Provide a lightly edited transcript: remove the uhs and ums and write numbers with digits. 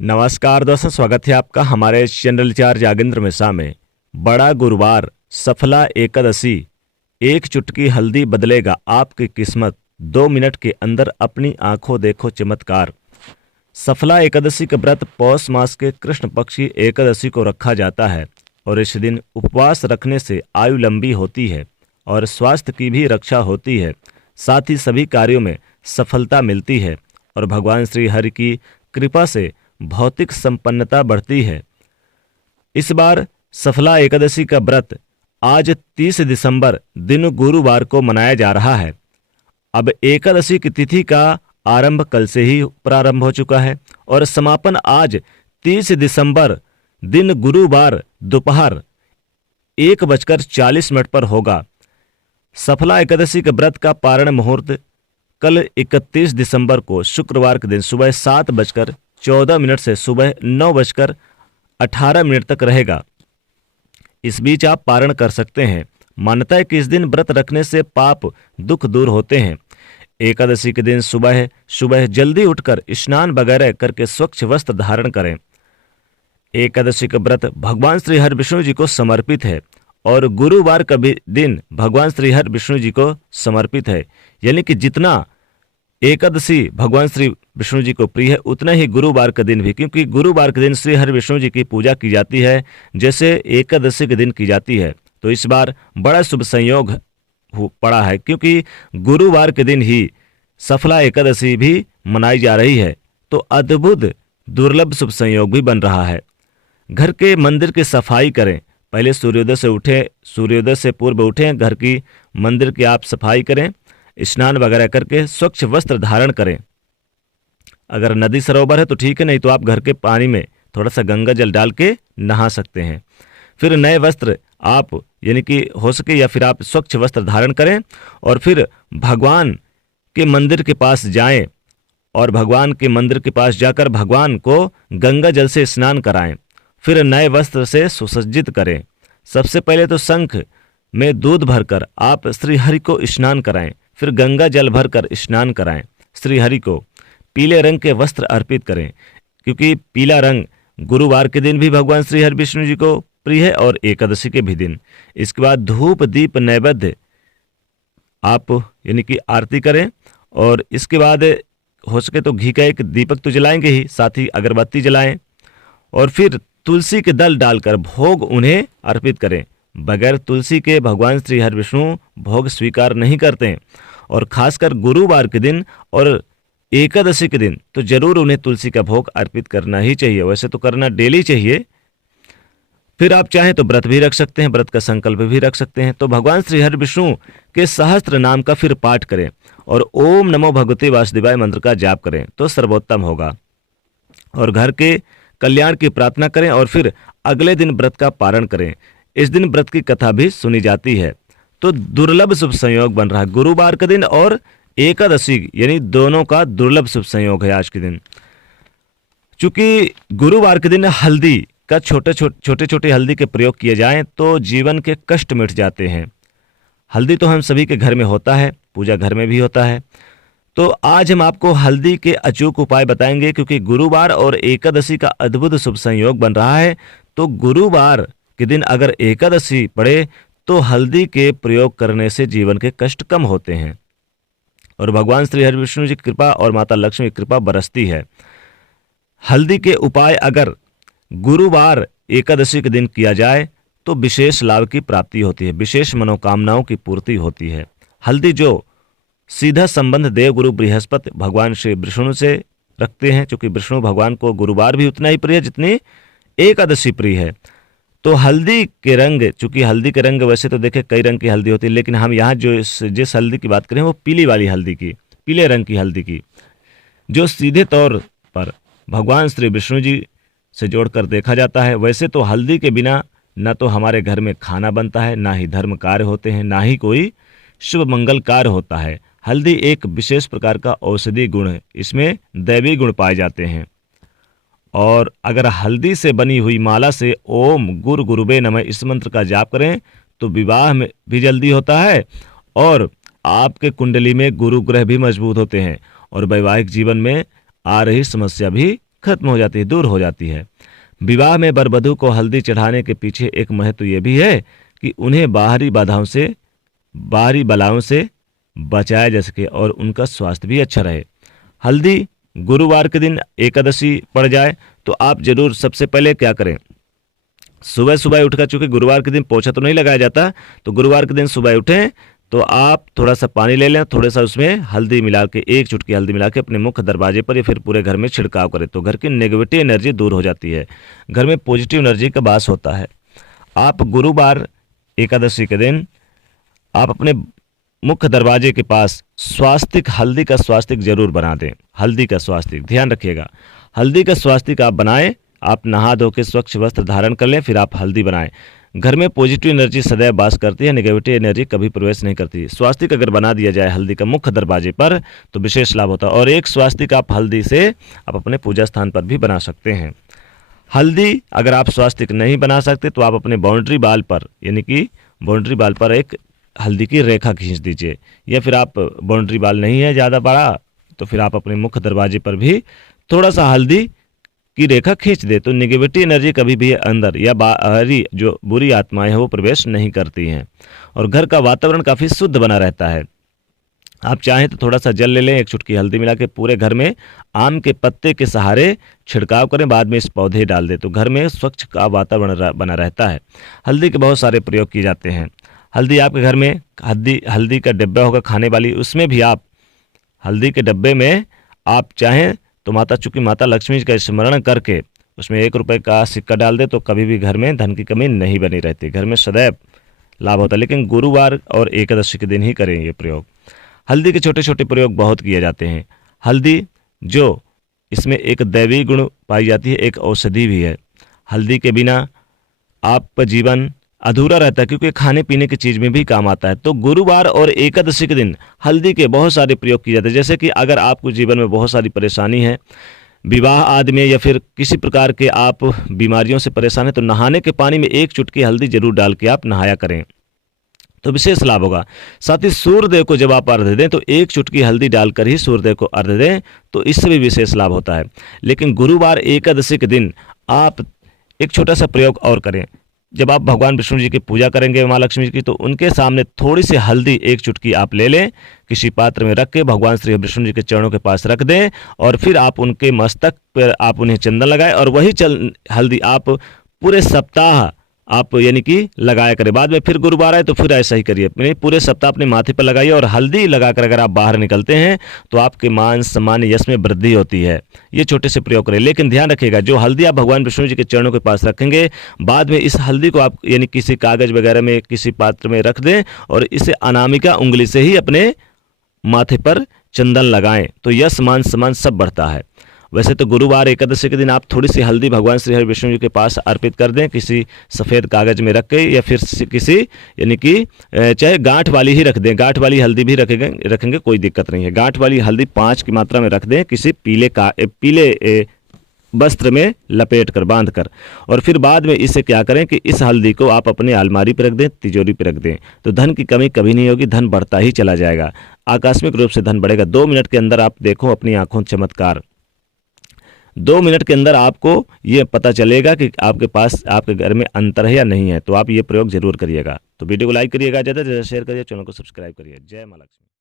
नमस्कार दोस्तों, स्वागत है आपका हमारे चैनल चार जागेंद्र मिश्रा में। बड़ा गुरुवार, सफला एकादशी, एक चुटकी हल्दी बदलेगा आपकी किस्मत, 2 मिनट के अंदर अपनी आंखों देखो चमत्कार। सफला एकादशी का व्रत पौष मास के कृष्ण पक्षी एकादशी को रखा जाता है और इस दिन उपवास रखने से आयु लंबी होती है और स्वास्थ्य की भी रक्षा होती है। साथ ही सभी कार्यों में सफलता मिलती है और भगवान श्री हरि की कृपा से भौतिक संपन्नता बढ़ती है। इस बार सफला एकादशी का व्रत आज 30 दिसंबर दिन गुरुवार को मनाया जा रहा है। अब एकादशी की तिथि का आरंभ कल से ही प्रारंभ हो चुका है और समापन आज 30 दिसंबर दिन गुरुवार दोपहर 1:40 पर होगा। सफला एकादशी के व्रत का पारण मुहूर्त कल 31 दिसंबर को शुक्रवार के दिन सुबह 7:14 से सुबह 9:18 तक रहेगा। इस बीच आप पारण कर सकते हैं। मान्यता है कि इस दिन व्रत रखने से पाप दुख दूर होते हैं। एकादशी के दिन सुबह सुबह जल्दी उठकर स्नान वगैरह करके स्वच्छ वस्त्र धारण करें। एकादशी का व्रत भगवान श्री हरि विष्णु जी को समर्पित है और गुरुवार का भी दिन भगवान श्री हरि विष्णु जी को समर्पित है। यानी कि जितना एकादशी भगवान श्री विष्णु जी को प्रिय है उतना ही गुरुवार का दिन भी, क्योंकि गुरुवार के दिन श्री हरि विष्णु जी की पूजा की जाती है जैसे एकादशी के दिन की जाती है। तो इस बार बड़ा शुभ संयोग पड़ा है, क्योंकि गुरुवार के दिन ही सफला एकादशी भी मनाई जा रही है। तो अद्भुत दुर्लभ शुभ संयोग भी बन रहा है। घर के मंदिर की सफाई करें। पहले सूर्योदय से उठें, सूर्योदय से पूर्व उठें, घर की मंदिर की आप सफाई करें, स्नान वगैरह करके स्वच्छ वस्त्र धारण करें। अगर नदी सरोवर है तो ठीक है, नहीं तो आप घर के पानी में थोड़ा सा गंगा जल डाल के नहा सकते हैं। फिर नए वस्त्र आप यानी कि हो सके या फिर आप स्वच्छ वस्त्र धारण करें और फिर भगवान के मंदिर के पास जाएं और भगवान के मंदिर के पास जाकर भगवान को गंगा जल से स्नान कराएं। फिर नए वस्त्र से सुसज्जित करें। सबसे पहले तो शंख में दूध भरकर आप श्री हरि को स्नान कराएं, फिर गंगा जल भरकर स्नान कराएं। श्री हरि को पीले रंग के वस्त्र अर्पित करें, क्योंकि पीला रंग गुरुवार के दिन भी भगवान श्री हरि विष्णु जी को प्रिय है और एकादशी के भी दिन। इसके बाद धूप दीप नैवेद्य आप यानी कि आरती करें और इसके बाद हो सके तो घी का एक दीपक तो जलाएंगे ही, साथ ही अगरबत्ती जलाएं और फिर तुलसी के दल डालकर भोग उन्हें अर्पित करें। बगैर तुलसी के भगवान श्री हरि विष्णु भोग स्वीकार नहीं करते हैं और खासकर गुरुवार के दिन और एकादशी के दिन तो जरूर उन्हें तुलसी का भोग अर्पित करना ही चाहिए। वैसे तो करना डेली चाहिए। फिर आप चाहें तो व्रत भी रख सकते हैं, व्रत का संकल्प भी रख सकते हैं। तो भगवान श्री हरि विष्णु के सहस्त्र नाम का फिर पाठ करें और ओम नमो भगवते वासुदेवाय मंत्र का जाप करें तो सर्वोत्तम होगा और घर के कल्याण की प्रार्थना करें और फिर अगले दिन व्रत का पारण करें। इस दिन व्रत की कथा भी सुनी जाती है। तो दुर्लभ शुभ संयोग बन रहा है। गुरुवार का दिन और एकादशी यानी दोनों का दुर्लभ शुभ संयोग है आज के दिन। चूंकि गुरुवार के दिन हल्दी का छोटे छोटे हल्दी के प्रयोग किए जाएं तो जीवन के कष्ट मिट जाते हैं। हल्दी तो हम सभी के घर में होता है, पूजा घर में भी होता है। तो आज हम आपको हल्दी के अचूक उपाय बताएंगे, क्योंकि गुरुवार और एकादशी का अद्भुत शुभ संयोग बन रहा है। तो गुरुवार के दिन अगर एकादशी पड़े तो हल्दी के प्रयोग करने से जीवन के कष्ट कम होते हैं और भगवान श्री हरि विष्णु जी की कृपा और माता लक्ष्मी की कृपा बरसती है। हल्दी के उपाय अगर गुरुवार एकादशी के दिन किया जाए तो विशेष लाभ की प्राप्ति होती है, विशेष मनोकामनाओं की पूर्ति होती है। हल्दी जो सीधा संबंध देवगुरु बृहस्पति भगवान श्री विष्णु से रखते हैं, क्योंकि विष्णु भगवान को गुरुवार भी उतना ही प्रिय है जितनी एकादशी प्रिय है। तो हल्दी के रंग, चूंकि हल्दी के रंग वैसे तो देखे कई रंग की हल्दी होती है, लेकिन हम यहाँ जिस हल्दी की बात करें वो पीली वाली हल्दी की, पीले रंग की हल्दी की, जो सीधे तौर पर भगवान श्री विष्णु जी से जोड़कर देखा जाता है। वैसे तो हल्दी के बिना न तो हमारे घर में खाना बनता है, ना ही धर्म कार्य होते हैं, ना ही कोई शुभ मंगल कार्य होता है। हल्दी एक विशेष प्रकार का औषधि गुण है, इसमें दैवी गुण पाए जाते हैं। और अगर हल्दी से बनी हुई माला से ओम गुरु गुरुबे नमः इस मंत्र का जाप करें तो विवाह में भी जल्दी होता है और आपके कुंडली में गुरु ग्रह भी मजबूत होते हैं और वैवाहिक जीवन में आ रही समस्या भी खत्म हो जाती है, दूर हो जाती है। विवाह में वर वधू को हल्दी चढ़ाने के पीछे एक महत्व ये भी है कि उन्हें बाहरी बलाओं से बचाया जा सके और उनका स्वास्थ्य भी अच्छा रहे। हल्दी गुरुवार के दिन एकादशी पड़ जाए तो आप जरूर सबसे पहले क्या करें, सुबह सुबह उठकर, चूंकि गुरुवार के दिन पोछा तो नहीं लगाया जाता, तो गुरुवार के दिन सुबह उठें तो आप थोड़ा सा पानी ले लें, थोड़ा सा उसमें हल्दी मिला के, एक चुटकी हल्दी मिला के अपने मुख्य दरवाजे पर या फिर पूरे घर में छिड़काव करें तो घर की नेगेटिव एनर्जी दूर हो जाती है, घर में पॉजिटिव एनर्जी का वास होता है। आप गुरुवार एकादशी के दिन आप अपने मुख्य दरवाजे के पास स्वास्तिक, हल्दी का स्वास्तिक जरूर बना दें। हल्दी का स्वास्तिक ध्यान रखिएगा, हल्दी का स्वास्तिक आप बनाएं। आप नहा धो के स्वच्छ वस्त्र धारण कर लें, फिर आप हल्दी बनाएं। घर में पॉजिटिव एनर्जी सदैव वास करती है, नेगेटिव एनर्जी कभी प्रवेश नहीं करती। स्वास्तिक अगर बना दिया जाए हल्दी का मुख्य दरवाजे पर तो विशेष लाभ होता है। और एक स्वास्तिक आप हल्दी से आप अपने पूजा स्थान पर भी बना सकते हैं। हल्दी अगर आप स्वास्तिक नहीं बना सकते तो आप अपने बाउंड्री वाल पर, यानी कि बाउंड्री वाल पर एक हल्दी की रेखा खींच दीजिए, या फिर आप बाउंड्री वाल नहीं है ज़्यादा बड़ा तो फिर आप अपने मुख्य दरवाजे पर भी थोड़ा सा हल्दी की रेखा खींच दे तो नेगेटिव एनर्जी कभी भी अंदर या बाहरी जो बुरी आत्माएं हैं वो प्रवेश नहीं करती हैं और घर का वातावरण काफ़ी शुद्ध बना रहता है। आप चाहें तो थोड़ा सा जल ले लें, एक चुटकी हल्दी मिला के पूरे घर में आम के पत्ते के सहारे छिड़काव करें, बाद में इस पौधे डाल दें तो घर में स्वच्छ का वातावरण बना रहता है। हल्दी के बहुत सारे प्रयोग किए जाते हैं। हल्दी आपके घर में हल्दी का डिब्बा होगा खाने वाली, उसमें भी आप हल्दी के डब्बे में आप चाहें तो चूंकि माता लक्ष्मी का स्मरण करके उसमें 1 रुपये का सिक्का डाल दे तो कभी भी घर में धन की कमी नहीं बनी रहती, घर में सदैव लाभ होता है। लेकिन गुरुवार और एकादशी के दिन ही करें ये प्रयोग। हल्दी के छोटे छोटे प्रयोग बहुत किए जाते हैं। हल्दी जो इसमें एक दैवी गुण पाई जाती है, एक औषधि भी है। हल्दी के बिना आपका जीवन अधूरा रहता है क्योंकि खाने पीने की चीज़ में भी काम आता है। तो गुरुवार और एकादशी के दिन हल्दी के बहुत सारे प्रयोग किए जाते हैं। जैसे कि अगर आपको जीवन में बहुत सारी परेशानी है, विवाह आदि में, या फिर किसी प्रकार के आप बीमारियों से परेशान हैं, तो नहाने के पानी में 1 चुटकी हल्दी जरूर डाल के आप नहाया करें तो विशेष लाभ होगा। साथ ही सूर्यदेव को जब आप अर्घ्य दें तो 1 चुटकी हल्दी डालकर ही सूर्यदेव को अर्घ्य दें तो इससे भी विशेष लाभ होता है। लेकिन गुरुवार एकादशी के दिन आप एक छोटा सा प्रयोग और करें। जब आप भगवान विष्णु जी की पूजा करेंगे, माँ लक्ष्मी जी की, तो उनके सामने थोड़ी सी हल्दी 1 चुटकी आप ले लें, किसी पात्र में रख के भगवान श्री विष्णु जी के चरणों के पास रख दें और फिर आप उनके मस्तक पर आप उन्हें चंदन लगाएं और वही हल्दी आप पूरे सप्ताह आप यानी कि लगाया करें। बाद में फिर गुरुवार आए तो फिर ऐसा ही करिए, पूरे सप्ताह अपने माथे पर लगाइए और हल्दी लगाकर अगर आप बाहर निकलते हैं तो आपके मान सम्मान यश में वृद्धि होती है। ये छोटे से प्रयोग करें। लेकिन ध्यान रखिएगा, जो हल्दी आप भगवान विष्णु जी के चरणों के पास रखेंगे, बाद में इस हल्दी को आप यानी किसी कागज वगैरह में किसी पात्र में रख दें और इसे अनामिका उंगली से ही अपने माथे पर चंदन लगाएं तो यश मान सम्मान सब बढ़ता है। वैसे तो गुरुवार एकादशी के दिन आप थोड़ी सी हल्दी भगवान श्री हरि विष्णु जी के पास अर्पित कर दें, किसी सफ़ेद कागज में रख के, या फिर किसी यानी कि चाहे गांठ वाली ही रख दें, गांठ वाली हल्दी भी रखेंगे कोई दिक्कत नहीं है। गांठ वाली हल्दी 5 की मात्रा में रख दें, किसी पीले वस्त्र में लपेट कर, बांध कर, और फिर बाद में इसे क्या करें कि इस हल्दी को आप अपने अलमारी पर रख दें, तिजोरी पर रख दें तो धन की कमी कभी नहीं होगी, धन बढ़ता ही चला जाएगा, आकस्मिक रूप से धन बढ़ेगा। 2 मिनट के अंदर आप देखो अपनी आंखों चमत्कार। 2 मिनट के अंदर आपको ये पता चलेगा कि आपके पास आपके घर में अंतर है या नहीं है। तो आप ये प्रयोग जरूर करिएगा। तो वीडियो को लाइक करिएगा, ज़्यादा से ज़्यादा शेयर करिए, चैनल को सब्सक्राइब करिए। जय माँ लक्ष्मी।